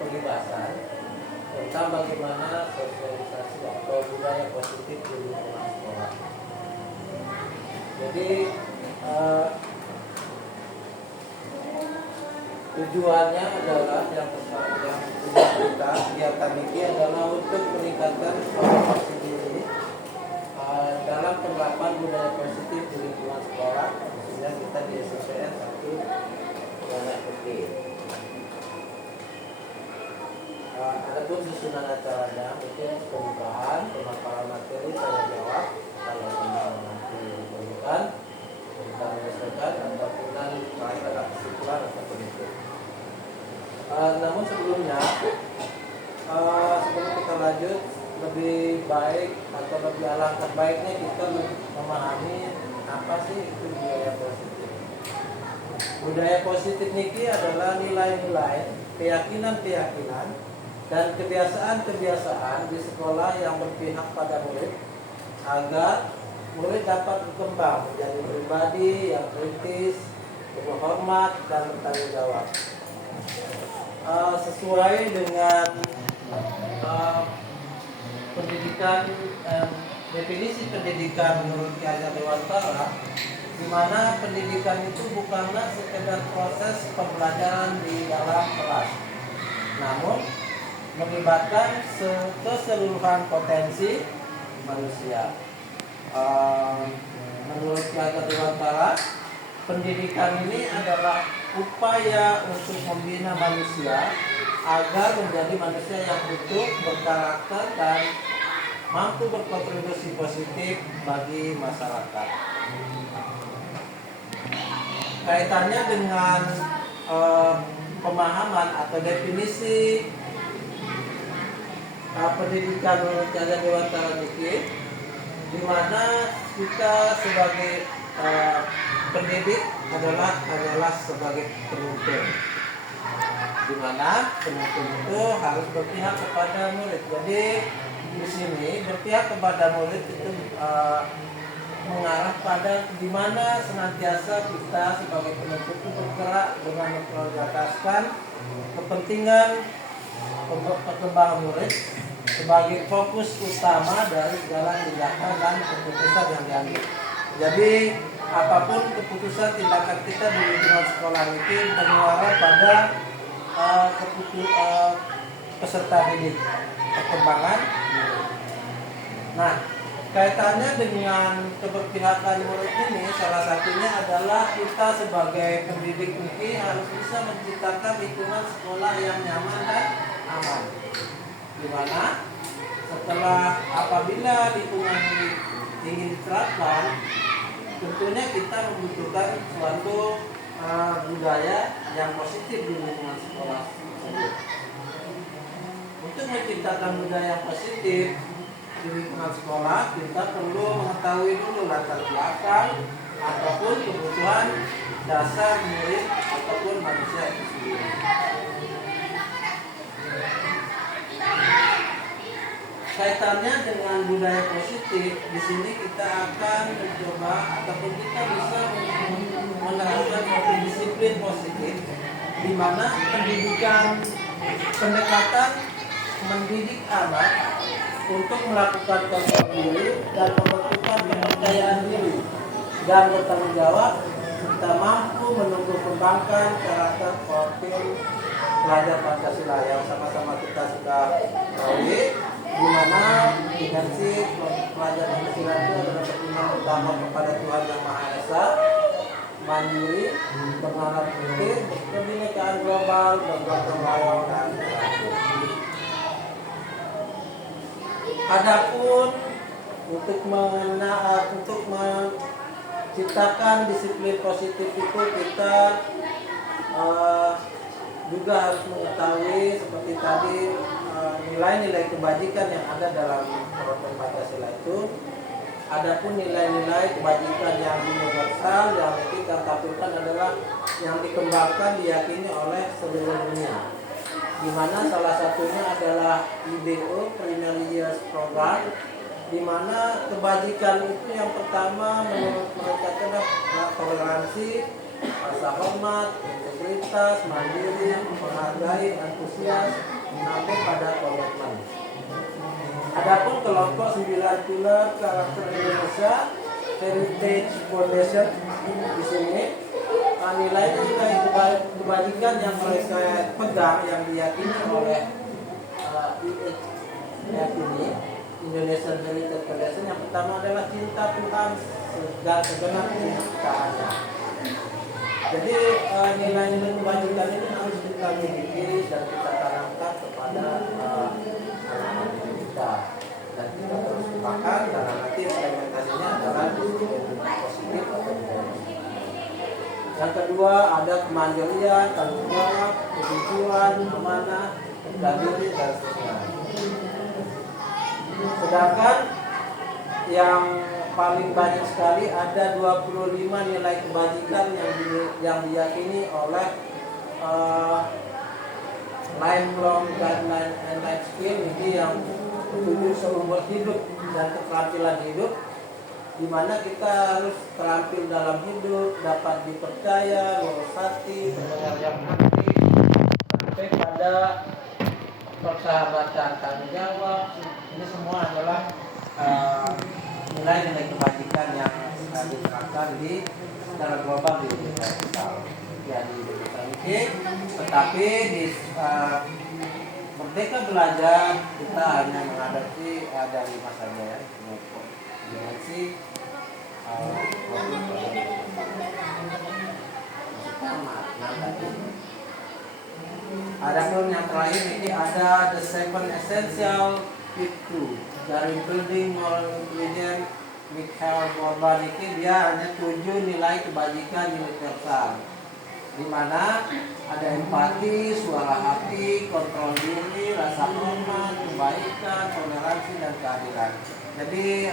pembahasan tentang bagaimana sosialisasi atau budaya positif di lingkungan sekolah. Jadi tujuannya adalah yang kita kegiatan ini adalah untuk meningkatkan partisipasi diri dalam penerapan budaya positif di lingkungan sekolah, khususnya kita di SPN 1 Anak Putih. Adapun susunan acaranya mungkin pembukaan, pemaparan materi saya jawab, kalau memang nanti diperlukan kita menyelesaikan ataupun terakhir ada kesimpulan atau penutup. Namun sebelumnya sebelum kita lanjut, lebih baik atau lebih alangkah baiknya kita memahami apa sih itu budaya positif. Budaya positif niki adalah nilai-nilai, keyakinan-keyakinan dan kebiasaan-kebiasaan di sekolah yang berpihak pada murid agar murid dapat berkembang menjadi pribadi yang kritis, berhormat dan bertanggung jawab. Sesuai dengan pendidikan, definisi pendidikan menurut Ki Hajar Dewantara, di mana pendidikan itu bukanlah sekedar proses pembelajaran di dalam kelas, namun melibatkan keseluruhan potensi manusia. Menurut Ki Hajar Dewantara, pendidikan ini adalah upaya untuk membina manusia agar menjadi manusia yang utuh, berkarakter dan mampu berkontribusi positif bagi masyarakat. Kaitannya dengan pemahaman atau definisi pendidikan menurut Ki Hajar Dewantara ini, di mana kita sebagai pendidik hanyalah sebagai penuntun, di mana penuntun itu harus berpihak kepada murid. Jadi di sini berpihak kepada murid itu mengarah pada di mana senantiasa kita sebagai penuntun itu bergerak dengan memprioritaskan kepentingan perkembangan murid sebagai fokus utama dari segala tindakan dan keputusan yang diambil. Jadi apapun keputusan tindakan kita di lingkungan sekolah itu bermuara pada peserta didik, perkembangan. Nah, kaitannya dengan keberpihakan murid ini salah satunya adalah kita sebagai pendidik ini harus bisa menciptakan lingkungan sekolah yang nyaman dan aman. Di mana setelah apabila lingkungan ini ingin diterapkan, tentunya kita membutuhkan suatu budaya yang positif di lingkungan sekolah tersebut. Untuk menciptakan budaya yang positif di lingkungan sekolah, kita perlu mengetahui dulu latar belakang ataupun kebutuhan dasar murid ataupun manusia itu sendiri. Kaitannya dengan budaya positif, di sini kita akan mencoba ataupun kita bisa menerapkan suatu disiplin positif, di mana pendekatan mendidik anak untuk melakukan kontrol diri dan membentukkan kepercayaan diri dan bertanggung jawab, kita mampu menumbuh kembangkan karakter profil pelajar Pancasila yang sama-sama kita sudah tahu, di mana dimensi pelajar Pancasila itu adalah beriman utama kepada Tuhan Yang Maha Esa, mandiri, berharap fikir, kebinekaan global, bergotong royong dan bersatu. Adapun untuk menciptakan disiplin positif itu kita juga harus mengetahui seperti tadi nilai-nilai kebajikan yang ada dalam program Pancasila itu. Adapun nilai-nilai kebajikan yang universal yang kita tampilkan adalah yang dikembangkan diyakini oleh seluruh dunia, di mana salah satunya adalah IBO Religious Program, di mana kebajikan itu yang pertama menurut mereka adalah toleransi, rasa hormat, integritas, mandiri, menghargai, antusias, sampai pada komitmen. Adapun kelompok 9 pilar karakter Indonesia Heritage Foundation di sini nilai kebajikan yang mereka pegang yang diyakini oleh IHF ini, Indonesian Heritage Foundation, yang pertama adalah cinta Tuhan segenap ciptaannya. Jadi nilai-nilai kebajikan ini harus kita miliki dan kita tanamkan kepada anak-anak kita, dan kita terus kembangkan, karena nanti implementasinya adalah positif atau negatif. Yang kedua ada kemandirian, tanggung jawab, kejujuran, amanah, dan diri, dan seterusnya. Sedangkan yang paling banyak sekali ada 25 nilai kebajikan yang diyakini oleh lifelong guideline and life skill, ini yang tujuh seumur hidup dan keterampilan hidup, di mana kita harus terampil dalam hidup, dapat dipercaya, lurus hati, mendengar yang hati, sampai pada persahabatan, tanggung jawab. Ini semua adalah nilai-nilai kebajikan yang diterapkan di secara global di digital, ya di digital ini. Tetapi di Merdeka Belajar kita hanya mengadopsi ada 5 saja, ya, dimensi adapun yang terakhir ini ada the 7 essential virtue dari building moral intelligence. Mikhail Morban ini dia hanya 7 nilai kebajikan universal, di mana ada empati, suara hati, kontrol diri, rasa hormat, kebaikan, toleransi, dan keadilan. Jadi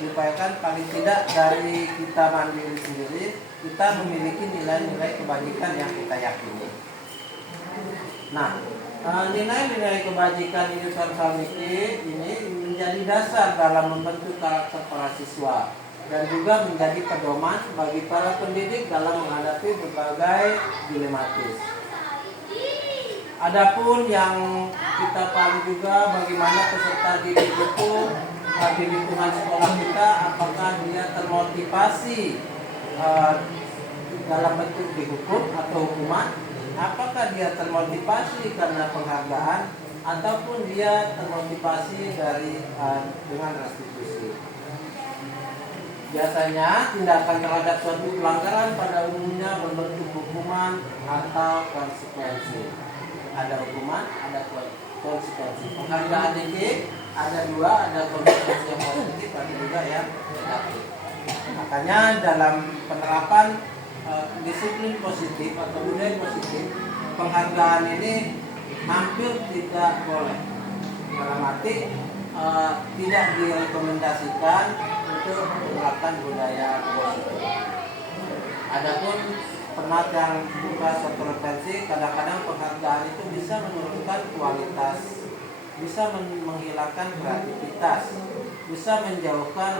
diupayakan paling tidak dari kita mandiri sendiri, kita memiliki nilai-nilai kebajikan yang kita yakini. Nah, nilai-nilai kebajikan universal ini menjadi dasar dalam membentuk karakter para siswa dan juga menjadi pedoman bagi para pendidik dalam menghadapi berbagai dilematis. Adapun yang kita pahami juga bagaimana peserta didik itu di lingkungan sekolah kita, apakah dia termotivasi dalam bentuk dihukum atau hukuman, apakah dia termotivasi karena penghargaan, ataupun dia termotivasi dengan restitusi. Biasanya tindakan terhadap suatu pelanggaran pada umumnya berbentuk hukuman atau konsekuensi. Ada hukuman, ada konsekuensi. Penghargaan ini ada 2, ada konsekuensi yang positif, ada juga yang negatif. Makanya dalam penerapan disiplin positif atau budaya positif, penghargaan ini hampir tidak boleh. Dalam arti tidak direkomendasikan untuk menerapkan budaya positif. Adapun pernah yang buka suatu referensi, kadang-kadang penghargaan itu bisa menurunkan kualitas, bisa menghilangkan kreativitas, bisa menjauhkan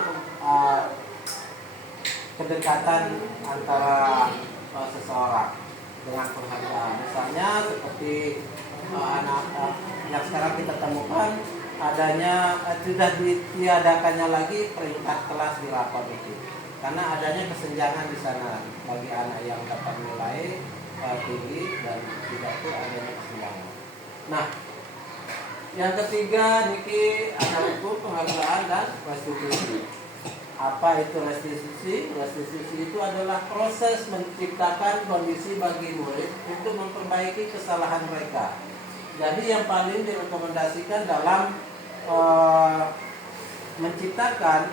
kedekatan antara seseorang dengan penghargaan. Misalnya seperti anak yang sekarang kita temukan adanya tidak ditiadakannya lagi peringkat kelas di rapor itu, karena adanya kesenjangan di sana bagi anak yang dapat nilai tinggi dan tidak itu adanya kesenjangan. Nah, yang ketiga niki ada hukum, penghargaan, dan restitusi. Apa itu restitusi? Restitusi itu adalah proses menciptakan kondisi bagi murid untuk memperbaiki kesalahan mereka. Jadi yang paling direkomendasikan dalam menciptakan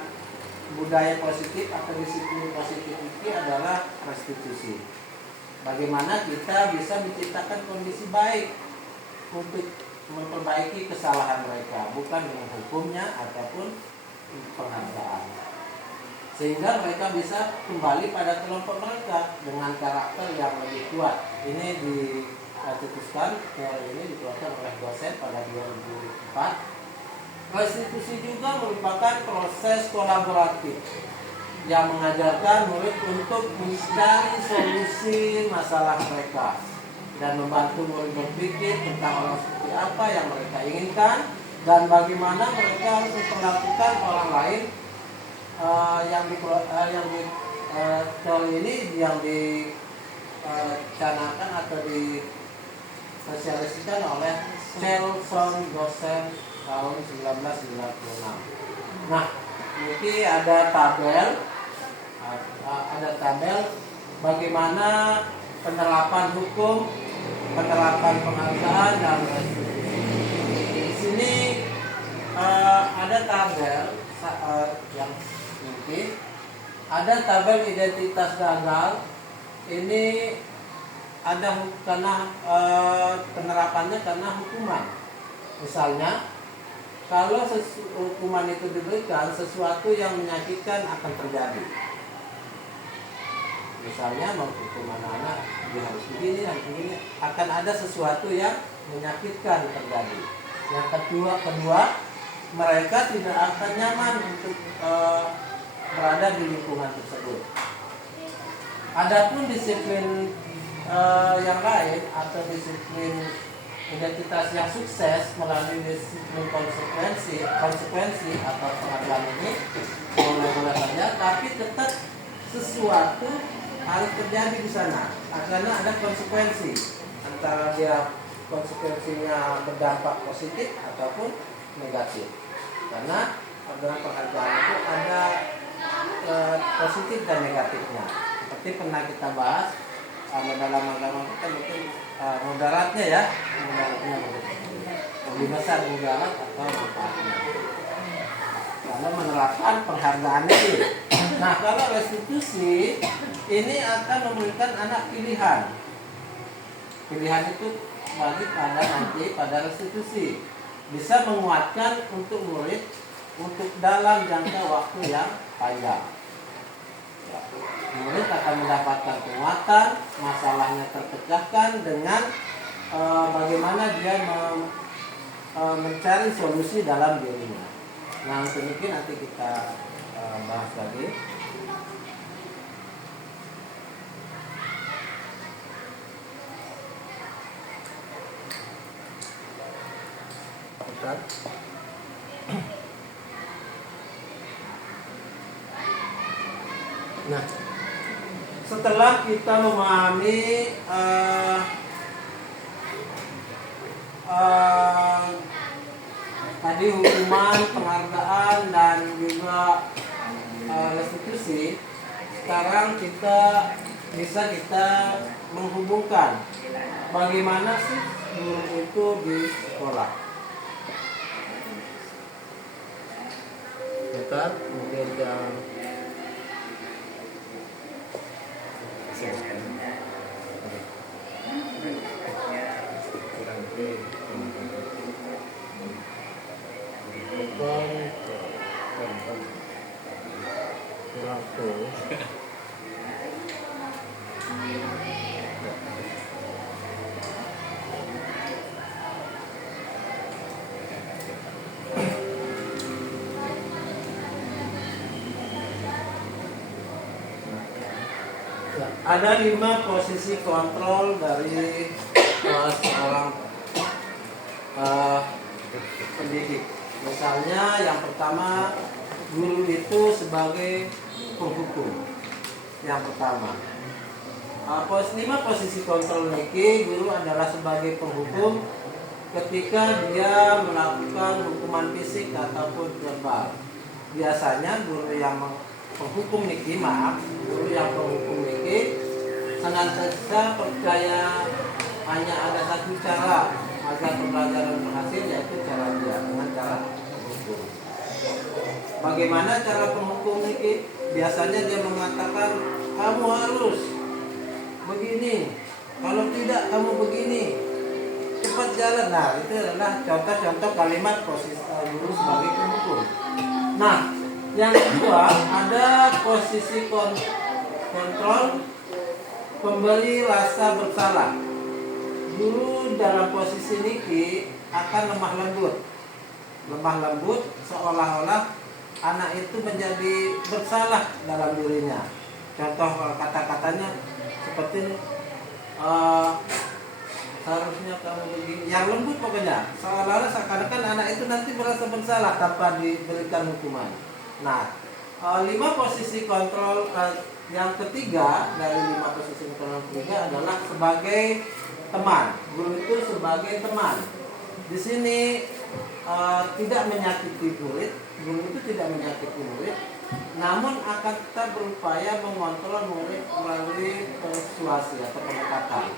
budaya positif atau disiplin positif ini adalah restitusi. Bagaimana kita bisa menciptakan kondisi baik untuk memperbaiki kesalahan mereka, bukan dengan hukumnya ataupun penghargaan, sehingga mereka bisa kembali pada kelompok mereka dengan karakter yang lebih kuat. Ini dicetuskan, teori ini dikeluarkan oleh dosen pada 2004. Restitusi juga merupakan proses kolaboratif yang mengajarkan murid untuk mencari solusi masalah mereka dan membantu murid berpikir tentang orang seperti apa yang mereka inginkan dan bagaimana mereka harus memperlakukan orang lain yang di teori ini yang dicanangkan atau disosialisasikan oleh Charlson Goshen tahun 1996. Nah, ini ada tabel bagaimana penerapan hukum, penerapan penghargaan dan restitusi. Di sini ada tabel yang mungkin ada tabel identitas gagal. Ini ada karena penerapannya karena hukuman. Misalnya, kalau hukuman itu diberikan, sesuatu yang menyakitkan akan terjadi. Misalnya menghukum anak-anak, dia harus begini, akan ada sesuatu yang menyakitkan terjadi. Yang kedua, mereka tidak akan nyaman untuk berada di lingkungan tersebut. Adapun disiplin yang lain atau disiplin identitas yang sukses melalui disiplin konsekuensi atau penghargaan ini boleh saja, tapi tetap sesuatu harus terjadi di sana karena ada konsekuensi, antara dia konsekuensinya berdampak positif ataupun negatif. Karena dalam penghargaan itu ada positif dan negatifnya. Seperti pernah kita bahas dalam agama kita, mungkin mudaratnya ya, lebih besar mudarat atau manfaatnya. Karena menerapkan penghargaan itu. Nah, kalau restitusi ini akan memberikan anak pilihan. Pilihan itu bagi pada restitusi bisa menguatkan untuk murid untuk dalam jangka waktu yang panjang. Murid akan mendapatkan penguatan, masalahnya terpecahkan dengan bagaimana dia mencari solusi dalam dirinya. Nah, sedikit nanti kita bahas lagi. Nah, setelah kita memahami tadi hukuman, penghargaan dan juga restitusi, sekarang kita bisa menghubungkan bagaimana sih guru itu di sekolah. Bentar, mungkin yang ada 5 posisi kontrol dari seorang pendidik. Misalnya yang pertama, guru itu sebagai penghukum. Yang pertama, 5 posisi kontrol niki, guru adalah sebagai penghukum ketika dia melakukan hukuman fisik ataupun verbal. Biasanya guru yang penghukum niki, guru yang penghukum niki senantiasa percaya hanya ada satu cara agar pembelajaran berhasil, yaitu cara dia dengan cara penghukum. Bagaimana cara penghukum niki? Biasanya dia mengatakan, kamu harus begini, kalau tidak kamu begini, cepat jalan. Nah, itu adalah contoh-contoh kalimat posisi guru sebagai penghukum. Nah, yang kedua ada posisi kontrol pemberi rasa bersalah. Guru dalam posisi niki akan lemah lembut seolah-olah anak itu menjadi bersalah dalam dirinya. Contoh kata-katanya seperti seharusnya kamu begini, yang lembut pokoknya. Seolah-olah seakan-akan anak itu nanti merasa bersalah tanpa diberikan hukuman. Nah, 5 posisi kontrol yang ketiga dari 5 posisi kontrol yang ketiga adalah sebagai teman. Guru itu sebagai teman. Di sini tidak menyakiti murid, guru itu tidak menyakiti murid, namun akan tetap berupaya mengontrol murid melalui persuasi atau pendekatan.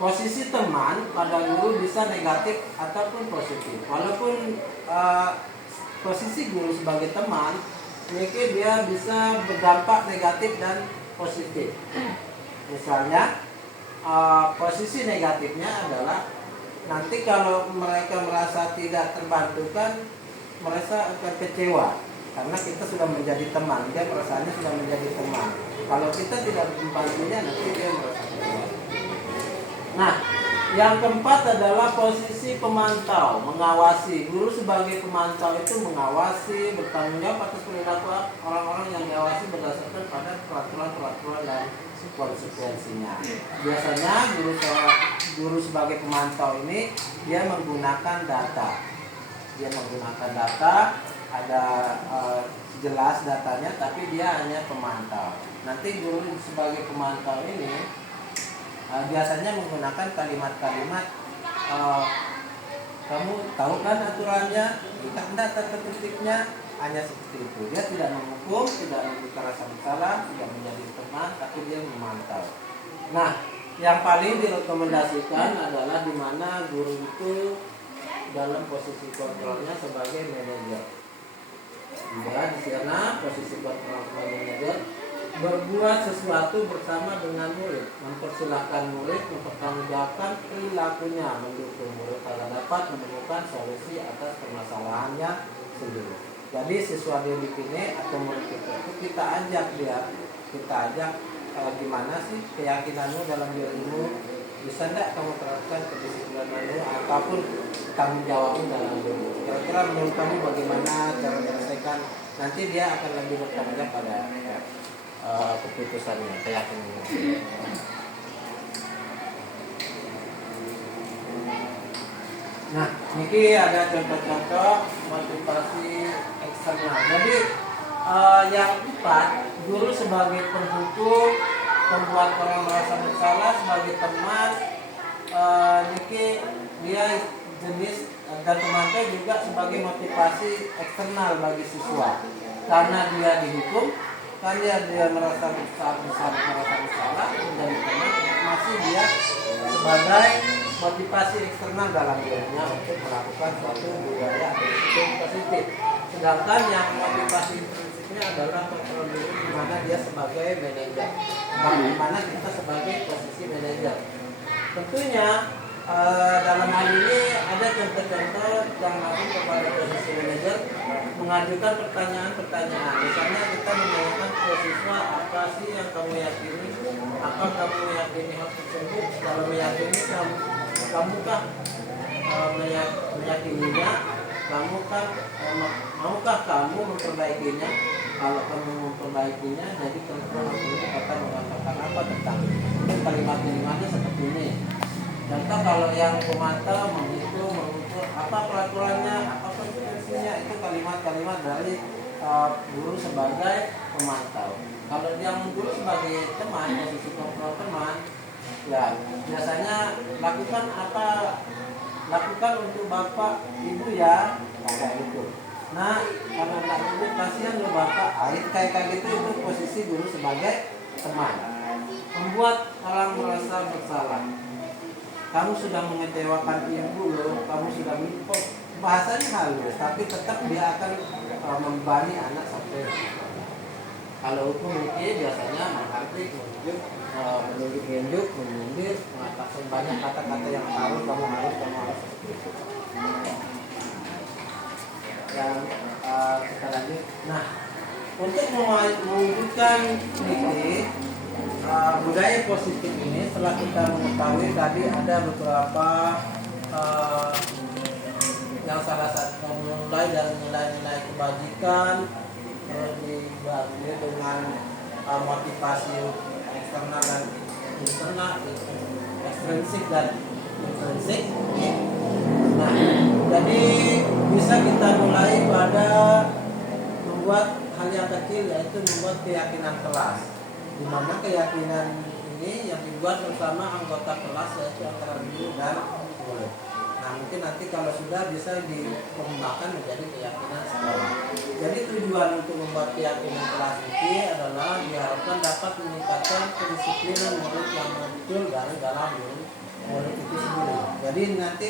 Posisi teman pada guru bisa negatif ataupun positif. Walaupun posisi guru sebagai teman, mungkin dia bisa berdampak negatif dan positif. Misalnya, posisi negatifnya adalah nanti kalau mereka merasa tidak terbantukan, merasa akan kecewa karena kita sudah menjadi teman. Dia perasaannya sudah menjadi teman. Kalau kita tidak membantunya, nanti dia merasa kecewa. Nah, yang keempat adalah posisi pemantau, mengawasi. Guru sebagai pemantau itu mengawasi, bertanggung jawab atas perilaku orang-orang yang diawasi berdasarkan pada peraturan-peraturan dan konsekuensinya. Biasanya guru sebagai pemantau ini dia menggunakan data. Dia menggunakan data, ada jelas datanya, tapi dia hanya pemantau. Nanti guru sebagai pemantau ini biasanya menggunakan kalimat-kalimat kamu tahu kan aturannya, jika tidak tertutupnya, hanya seperti itu. Dia tidak menghukum, tidak memberikan rasa bersalah, tidak menjadi teman, tapi dia memantau. Nah, yang paling direkomendasikan adalah di mana guru itu dalam posisi kontrolnya sebagai manajer. Di sana posisi kontrol sebagai manajer, berbuat sesuatu bersama dengan murid, mempersilahkan murid mempertanggungjawabkan perilakunya, mendukung murid agar dapat menemukan solusi atas permasalahannya sendiri. Jadi siswa didik ini atau murid kita ajak gimana sih keyakinanmu dalam dirimu, bisa tidak kamu terapkan kedisiplinanmu ataupun tanggung jawabmu dalam dirimu. Kira-kira menurut kamu bagaimana cara menyelesaikan? Nanti dia akan lebih bertanggung jawab pada keputusannya, keyakinannya. Nah, ini ada contoh-contoh motivasi eksternal. Jadi yang 4, guru sebagai penghukum, membuat orang merasa bersalah, sebagai teman. Niki dia jenis dan pemantau juga sebagai motivasi eksternal bagi siswa. Karena dia dihukum, karena dia merasa bersalah menjadi teman, masih dia sebagai motivasi eksternal dalam dirinya untuk melakukan suatu budaya atau positif. Sedangkan yang motivasi intrinsiknya adalah kontrol diri, di mana dia sebagai manajer, bagaimana kita sebagai posisi manajer. Tentunya dalam hal ini ada contoh-contoh yang masuk kepada posisi manajer mengajukan pertanyaan-pertanyaan. Misalnya kita menanyakan ke siswa, apa sih yang kamu yakini? Apa kamu meyakini hal tersebut? Kalau meyakini, kamukah meyakininya? Maukah kamu memperbaikinya? Kalau kamu memperbaikinya, jadi kamu akan mengatakan apa tentang kalimat-kalimatnya seperti ini. Contoh kalau yang pemantau menghitung, mengukur apa peraturannya, apa konsekuensinya, itu kalimat-kalimat dari guru sebagai pemantau. Kalau yang guru sebagai teman, posisi kontrol teman, ya biasanya lakukan untuk bapak ibu ya, kayak gitu. Nah, kalau nggak ibu kasihan lo bapak, kayak gitu itu posisi guru sebagai teman. Membuat orang merasa bersalah. Kamu sudah mengecewakan ibu loh, kamu sudah bahasanya halus, tapi tetap dia akan membebani anak sampai. Kalau hukum mungkin biasanya menghardik, menunjuk, menyindir, mengatakan banyak kata-kata yang harus, kamu harus seperti itu. Dan kita lanjut. Nah, untuk mewujudkan ini budaya positif ini, setelah kita mengetahui tadi ada beberapa yang salah satu mulai dari nilai-nilai kebajikan, dibagi dengan motivasi eksternal dan internal, ekstrinsik dan intrinsik. Nah, jadi bisa kita mulai pada membuat hal yang kecil, yaitu membuat keyakinan kelas, di mana keyakinan ini yang dibuat bersama anggota kelas, yaitu antara guru dan murid. Nah, mungkin nanti kalau sudah bisa dikembangkan menjadi keyakinan sekolah. Jadi tujuan untuk membuat keyakinan kelas ini adalah diharapkan dapat meningkatkan kedisiplinan murid yang muncul dari dalam murid itu sendiri. Jadi nanti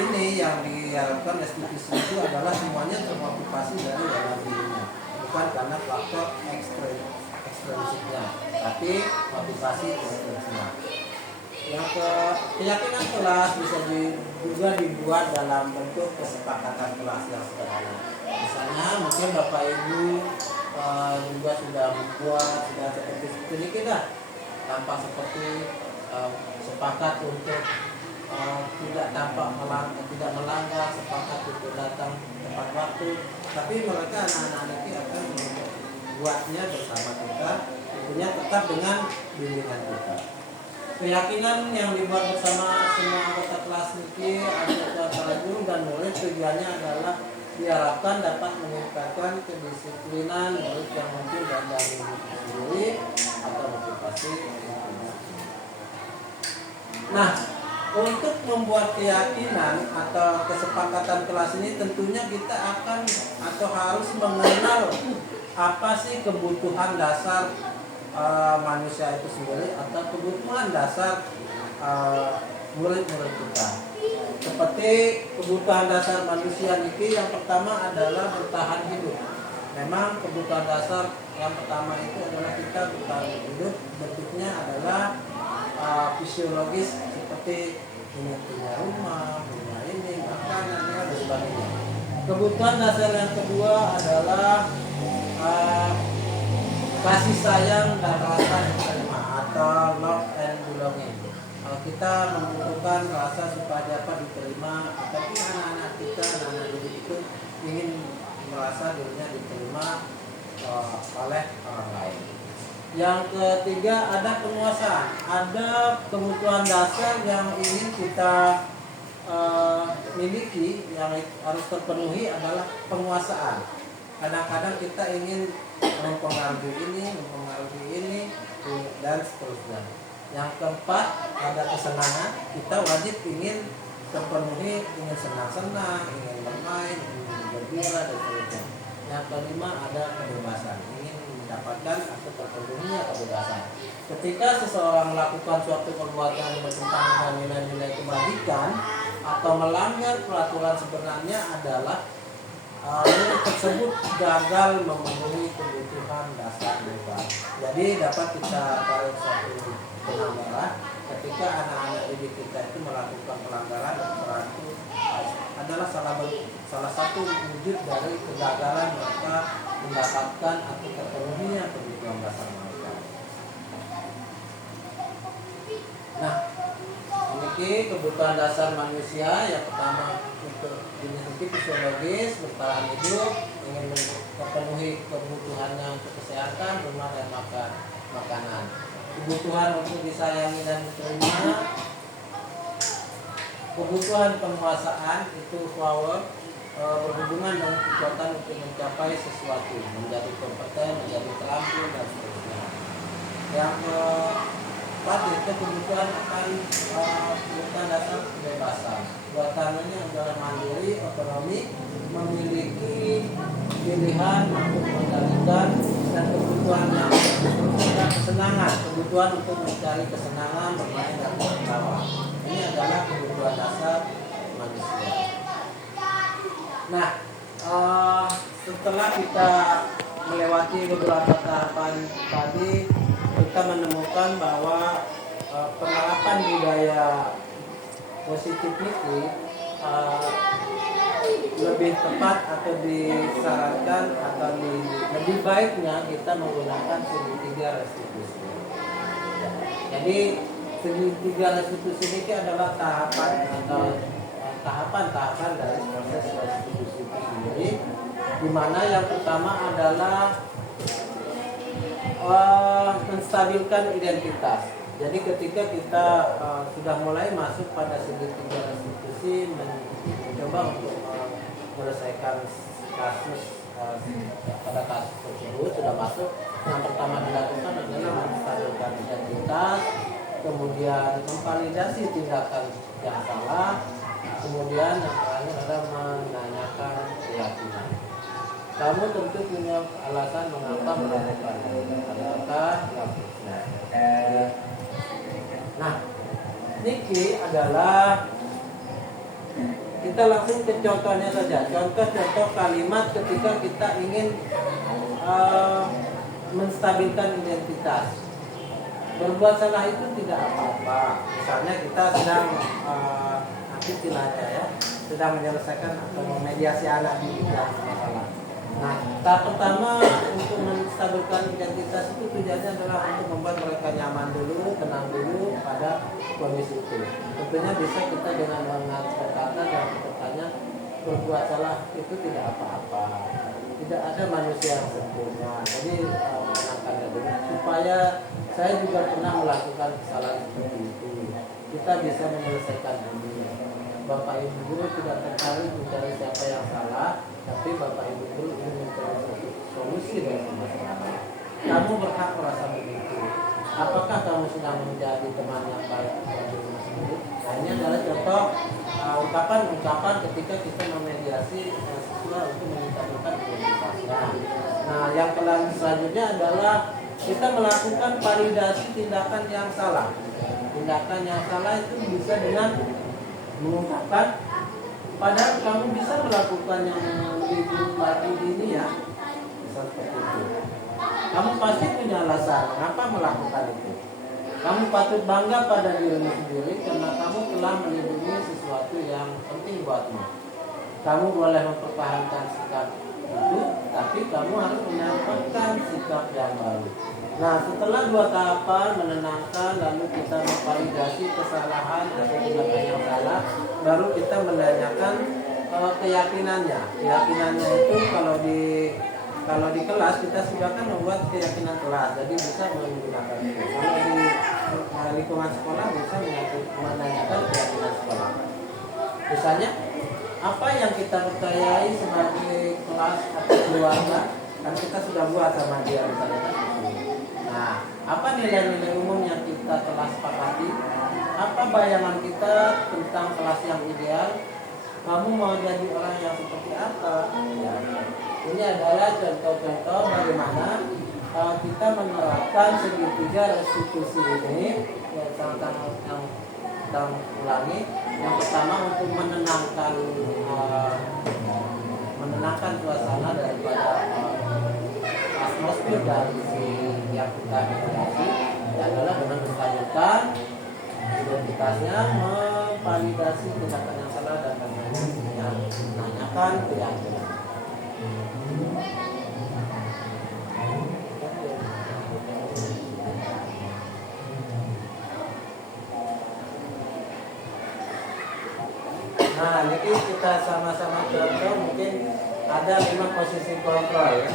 ini yang diharapkan STPC itu adalah semuanya termotivasi dari dalam dirinya, bukan karena faktor ekstrinsiknya, tapi motivasi intrinsik. Yang keyakinan kelas bisa juga dibuat dalam bentuk kesepakatan kelas yang sederhana. Misalnya mungkin Bapak Ibu juga sudah membuat, sudah seperti ini kita tampak seperti sepakat untuk tidak melanggar, sepakat untuk datang tepat waktu. Tapi mereka anak-anak ini akan membuatnya bersama kita, tentunya tetap dengan bimbingan kita. Keyakinan yang dibuat bersama semua anggota kelas ini antara guru dan murid, tujuannya adalah diharapkan dapat meningkatkan kedisiplinan murid yang muncul dari diri sendiri atau motivasi. Nah, untuk membuat keyakinan atau kesepakatan kelas ini tentunya kita akan atau harus mengenal apa sih kebutuhan dasar manusia itu sendiri atau kebutuhan dasar murid-murid kita. Seperti kebutuhan dasar manusia ini, yang pertama adalah bertahan hidup. Memang kebutuhan dasar yang pertama itu adalah kita bertahan hidup, bentuknya adalah fisiologis, seperti punya rumah, punya ini, makanan, dan sebagainya. Kebutuhan dasar yang kedua adalah kasih sayang dan rasa diterima atau love and belonging. Kita membutuhkan rasa supaya dapat diterima, tapi anak-anak kita, anak-anak didik itu ingin merasa dirinya diterima oleh orang lain. Yang ketiga ada penguasaan. Ada kebutuhan dasar yang ingin kita miliki, yang harus terpenuhi adalah penguasaan. Kadang-kadang kita ingin mempengaruhi ini, dan seterusnya. Yang keempat ada kesenangan. Kita wajib ingin terpenuhi, ingin senang-senang, ingin bermain, ingin bergembira, dan seterusnya. Yang kelima ada kebebasan, ingin mendapatkan atau terpenuhinya kebebasan. Ketika seseorang melakukan suatu perbuatan yang bertentangan dengan nilai-nilai kebajikan atau melanggar peraturan, sebenarnya adalah murid tersebut gagal memenuhi kebutuhan dasar mereka. Jadi dapat kita tarik satu pelanggaran ketika anak-anak didik kita itu melakukan pelanggaran, dan itu adalah salah satu wujud dari kegagalan mereka mendapatkan atau terpenuhinya kebutuhan dasar mereka. Nah, ini kebutuhan dasar manusia. Yang pertama untuk jenis fisiologis, bertahan hidup, ingin terpenuhi kebutuhannya untuk kesehatan, rumah dan makanan. Kebutuhan untuk disayangi dan diterima. Kebutuhan penguasaan itu power, berhubungan dengan kekuatan untuk mencapai sesuatu, menjadi kompeten, menjadi terampil, dan seterusnya. Yang keempat itu kebutuhan akan kebutuhan dasar kebebasan. Buatannya adalah mandiri, otonomi, memiliki pilihan untuk mengendalikan, dan kebutuhan yang kesenangan, kebutuhan untuk mencari kesenangan, bermain dan bertawa. Ini adalah kebutuhan dasar manusia. Nah, setelah kita melewati beberapa tahapan tadi, kita menemukan bahwa penerapan budaya positif itu lebih tepat atau disarankan atau lebih baiknya kita menggunakan segitiga restitusi. Jadi segitiga restitusi ini adalah tahapan atau tahapan-tahapan dari proses restitusi itu sendiri, di mana yang pertama adalah menstabilkan identitas. Jadi ketika kita sudah mulai masuk pada segitiga restitusi, mencoba untuk menyelesaikan kasus pada kasus tersebut sudah masuk, yang pertama dilakukan adalah menstabilkan identitas, kemudian memvalidasi tindakan yang salah, kemudian yang terakhir adalah menanyakan keyakinan. Kamu tentu punya alasan mengapa melakukannya, adakah yang Nah, niki adalah kita langsung ke contohnya saja. Contoh-contoh kalimat ketika kita ingin menstabilkan identitas. Berbuat salah itu tidak apa-apa. Misalnya kita sedang nanti istilahnya ya, sedang menyelesaikan atau memediasi anak didik yang masalah. Nah, tahap pertama untuk menstabilkan identitas itu tujuannya adalah untuk membuat mereka nyaman dulu, tenang dulu pada kondisi itu. Tentunya bisa kita dengan berkata dan bertanya, berbuat salah itu tidak apa-apa. Tidak ada manusia yang sempurna. Jadi menenangkannya dulu supaya saya juga pernah melakukan kesalahan seperti itu. Kita bisa menyelesaikan ini. Bapak Ibu guru tidak tertarik mencari siapa yang salah, tapi Bapak Ibu guru ingin mencari solusi dari masalah. Kamu berhak merasa begitu. Apakah kamu sedang menjadi teman yang baik bagi dirimu sendiri? Nah, ini adalah contoh ungkapan-ungkapan ketika kita memediasi siswa untuk meningkatkan identitasnya. Nah, yang selanjutnya adalah kita melakukan validasi tindakan yang salah. Tindakan yang salah itu bisa dengan mengungkapkan, padahal kamu bisa melakukan yang lebih buruk lagi ini ya, bisa seperti itu. Kamu pasti punya alasan mengapa melakukan itu. Kamu patut bangga pada dirimu sendiri karena kamu telah melindungi sesuatu yang penting buatmu. Kamu boleh mempertahankan sikap itu, tapi kamu harus menyampaikan sikap yang baru. Nah, setelah 2 tahapan menenangkan, lalu kita memvalidasi kesalahan atau tindakan yang salah, baru kita menanyakan keyakinannya. Keyakinannya itu kalau di kelas kita sudah kan membuat keyakinan kelas, jadi bisa menggunakan itu. Kalau di lingkungan sekolah bisa menanyakan keyakinan sekolah. Misalnya, apa yang kita percayai sebagai kelas atau keluarga, kan kita sudah buat sama dia misalnya kan. Nah, apa nilai-nilai umum yang kita telah sepakati? Apa bayangan kita tentang kelas yang ideal? Kamu mau jadi orang yang seperti apa? Ya. Ini adalah contoh-contoh bagaimana kita menerapkan segitiga restitusi ini. Ya, yang ulangi. Yang pertama untuk menenangkan suasana daripada atmosfer dari yang kita mediasi adalah dengan menstabilkan identitasnya, memvalidasi tindakan yang salah dan menanyakan keyakinan. Nah, ini kita sama-sama contoh, mungkin ada 5 posisi kontrol ya.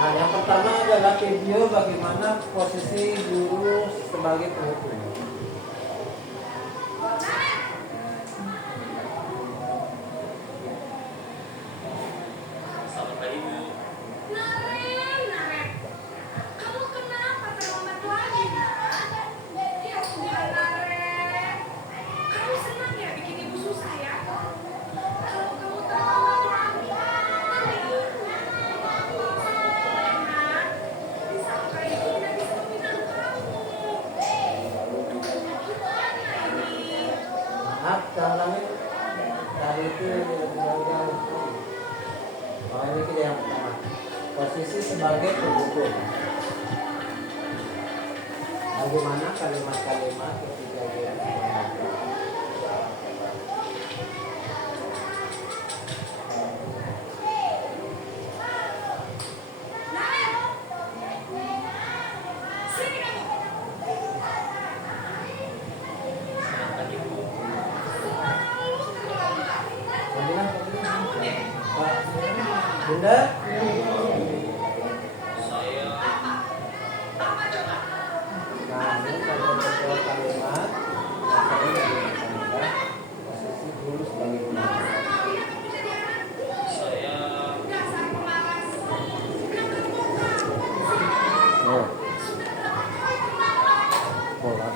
Nah, yang pertama adalah video bagaimana posisi guru sebagai penghukum. Ini kita yang pertama, posisi sebagai penghukum. Bagaimana kalimat-kalimat ketiga dia? Benar? Nah, ini pada sebuah kalimat makanya dari tanda posisi guru sebagai pengarang. Oh. Bola.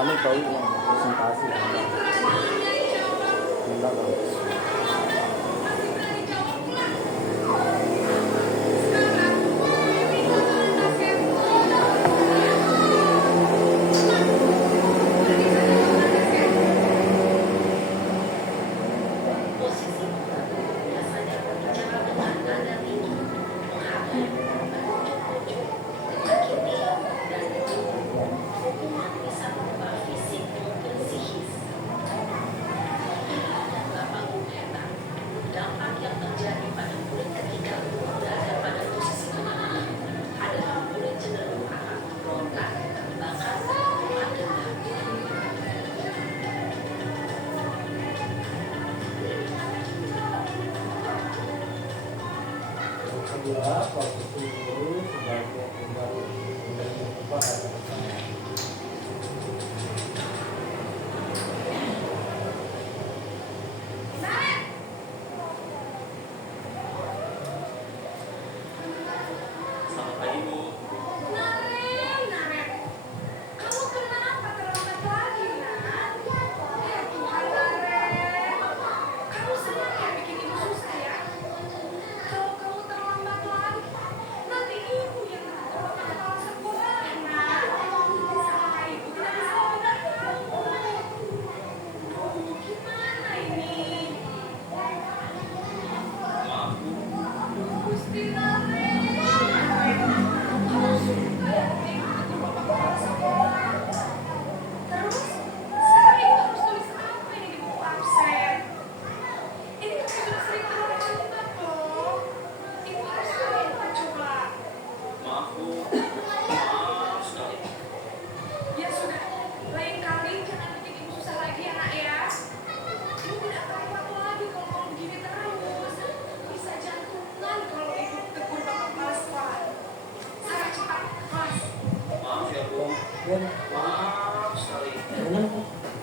Anu tahu yang presentasi enggak tahu. Kedua, posisi guru sebagai pembawa ada pertanyaan. Selamat pagi, Bu. Naren, kamu kenapa terlambat lagi, Nak? Ya Tuhan, Naren, kamu senang ya bikin ibu susah ya? Kalau kamu terlambat lagi, nanti ibu yang terlambat kepala sekolah, Nak. Salah ibu tidak bisa membenahi kamu. Aduh, gimana ini? Maaf, Bu. Gusti Naren, kamu suka ya bikin ibu kepala sekolah? Terus, sekarang ibu harus tulis apa ini di buku absen? Ini kan sudah sering terlambat loh. Ibu harus apa coba? Maaf, Bu. Maaf sekali. Ya sudah, lain kali jangan bikin ibu susah lagi ya, Nak ya. Ibu tidak akan kuat lagi kalau kamu begini terus. Bisa jantungan kalau ibu tegur bapak kepala sekolah. Saya cepat, kelas. Maaf ya, Bu. Dan Maaf sekali.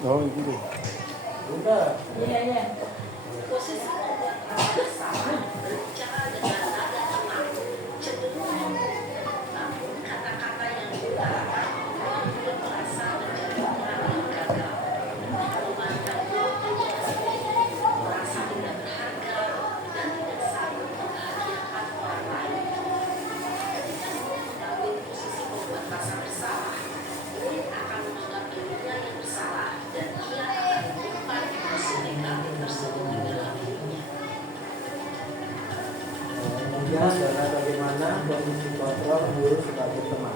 Oh itu tuh. udah, Posisi membuat bersalah berbicara dengan nada tenang, cenderung lembut, namun kata-kata yang diutarakan membuat merasa menjadi orang yang gagal, memandang merasa tidak berharga dan tidak sanggup membahagiakan orang lain. Ketika murid mengambil posisi membuat rasa bersalah, murid akan menganggap dirinya yang bersalah dan ia akan menyimpan emosi negatif tersebut di dalam dirinya. kemudian adalah bagaimana posisi kontrol guru sebagai teman.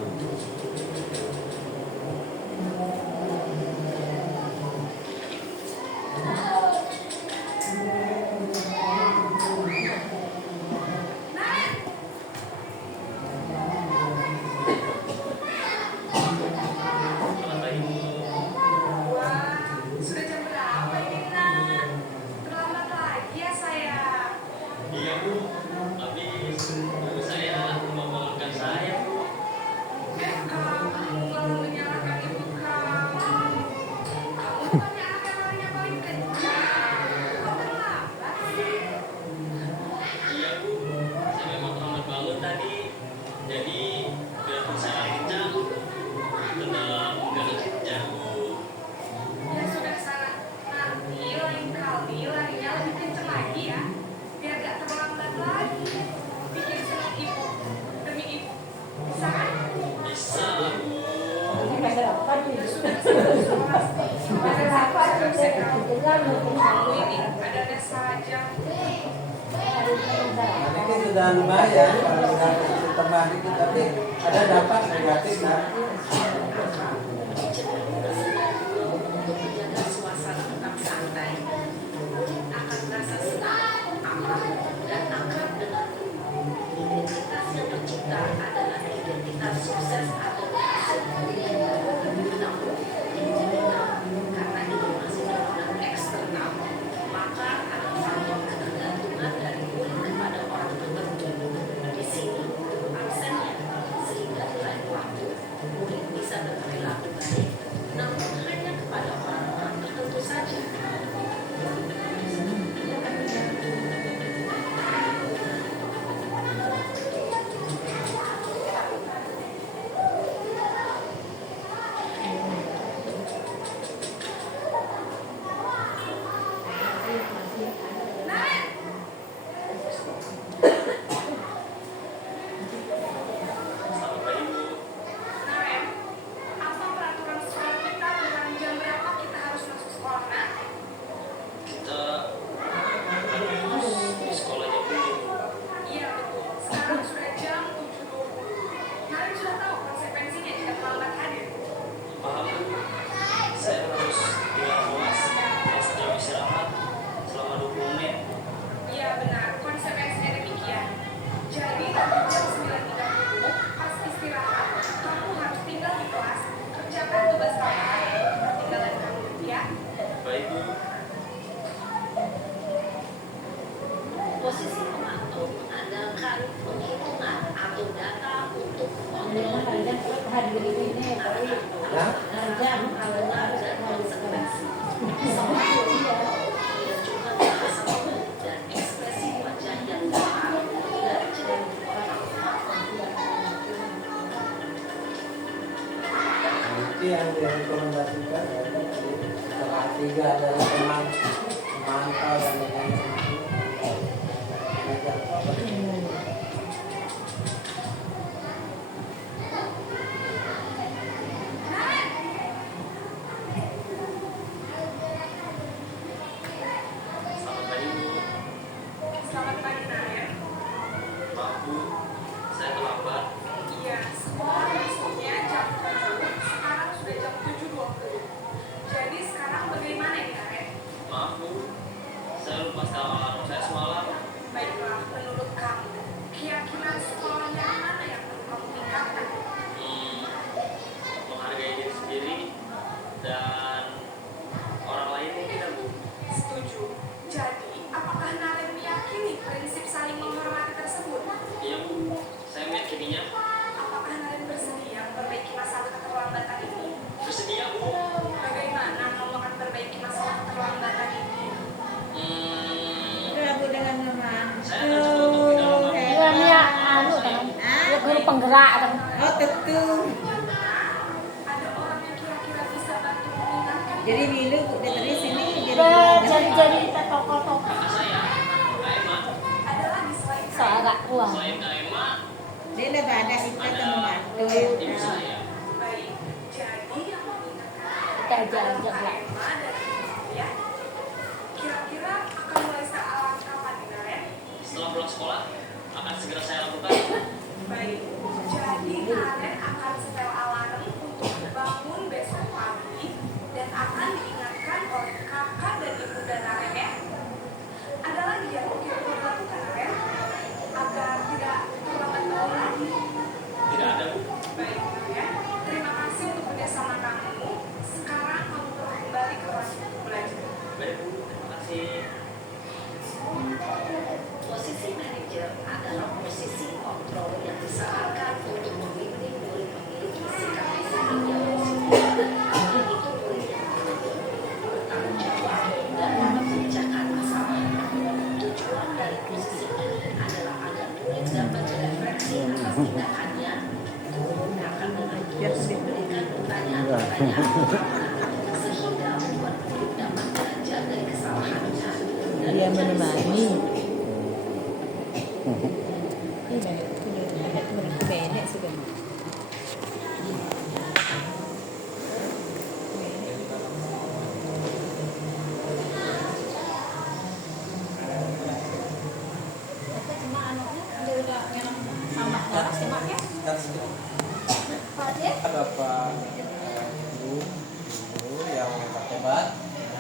Naren, Selamat pagi, Bu. wah, sudah jam berapa ini, Nak? Terlambat lagi ya, sayang. Iya, Bu. Habis ibu saya membangunkan saya, Bu. Kamu selalu menyalahkan ibu kamu. Kamu bukannya anak yang larinya paling kencang. Kok terlambat sih? Iya, Bu. Saya memang terlambat bangun tadi. Jadi, biarpun saya kencang, tetap nggak kencang, Bu. Ya sudah sana. Nanti lain kali larinya lebih kencang lagi ya. Biar gak terlambat lagi. Bikin senang ibu. Demi ibu. Bisa kan? Bisa, Bu. Ya sudah sekolah. Ada apa kamu ini ada saja. Nah, ini sudah lumayan kalau sudah posisi teman itu, tapi ada dampak negatif kan? Cenderung bersedia dulu untuk menjaga suasana tetap santai. Murid akan merasa senang, aman, dan akrab dengan guru. Identitas yang tercipta adalah identitas sukses atau berhasil. posisi pemantau mengandalkan penghitungan atau data untuk mengontrol dan konsekuensi. Selain ia juga bahasa tubuh dan ekspresi wajah yang datar dan cenderung Itu yang direkomendasikan ya, setelah 3 adalah teman memantau dan mengenai belajar apa. Selamat pagi Bu. Selamat pagi, Naren. Maaf Bu, saya terlambat. Iya, sekolah masuknya jam 7, sekarang sudah jam 7.20. Jadi sekarang bagaimana nih, Naren? Maaf Bu, saya lupa setel alarm saya semalam. Baiklah, menurut kamu, keyakinan sekolah yang mana yang perlu kamu tingkatkan? Menghargai diri sendiri dan orang lain mungkin ya Bu. Setuju. Jadi, apakah Naren meyakini prinsip saling menghormati tersebut? Iya Bu, saya meyakininya. Apakah Naren bersedia memperbaiki masalah keterlambatan ini? Bersedia Bu. Bagaimana kamu akan perbaiki masalah keterlambatan ini? Saya akan coba untuk tidak melakukan. Ya guru penggerak kan. Oh tentu. Ada orang yang kira-kira bisa bantu mengingatkan? Jadi Milu dari sini Jadi kita tokoh-tokoh Kakak saya, Kak Emma. Ada lagi selain seagak kuat. Selain Kak Emma, dia lebih ada kita ada membantu. ibu saya. baik. Jadi yang mengingatkan Kita jalan adalah jalan. Kak Emma dan Ibu ya. Kira-kira akan mulai sealan kapan nih, Naren? Setelah pulang sekolah, akan segera saya lakukan. Baik. Jadi Naren akan setel alarm untuk bangun besok pagi dan akan diingatkan oleh kakak dan ibunda Naren ya. Ada lagi yang mungkin perlu dilakukan, Naren, agar tidak terlambat bangun lagi. Tidak ada Bu. Baik, ya. Terima kasih untuk kerjasama kamu. Sekarang kamu perlu kembali ke kelas untuk belajar. Baik Bu, terima kasih. Posisi manajer adalah posisi kontrol yang disarankan untuk membimbing murid memiliki sikap disiplin yang positif. Itu murid yang bertanggung jawab dalam memecahkan masalah. Tujuan dari posisi ini adalah agar murid dapat berefleksi atas tindakannya. Guru akan dengan terus memberikan pertanyaan-pertanyaan sehingga membuat murid dapat belajar dari kesalahannya. Dan Dia mencari menemani. solusi. Ini ada benek sudah. Bapak Ibu yang hebat.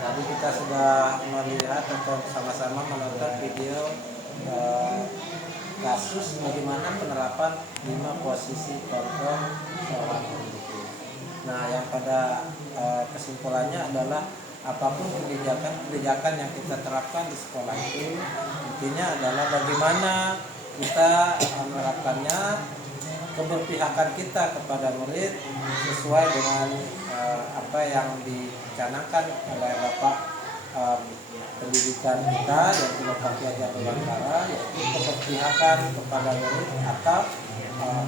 Tadi kita sudah melihat atau sama-sama menonton video kasus bagaimana penerapan 5 posisi kontrol seorang pemimpin. Nah, yang pada kesimpulannya adalah apapun kebijakan yang kita terapkan di sekolah itu intinya adalah bagaimana kita menerapkannya, keberpihakan kita kepada murid sesuai dengan apa yang dicanangkan oleh Bapak pendidikan kita dan Bapak Ki Hajar Dewantara, yaitu keberpihakan kepada murid atau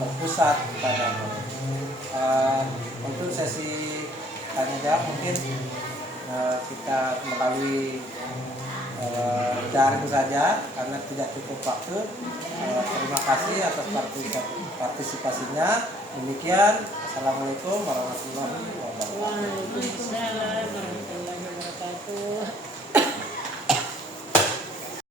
berpusat kepada murid. Untuk sesi tanya jawab mungkin kita melalui daring saja karena tidak cukup waktu. Terima kasih atas partisipasinya. Demikian, assalamualaikum warahmatullahi wabarakatuh. Waalaikumsalam warahmatullahi wabarakatuh.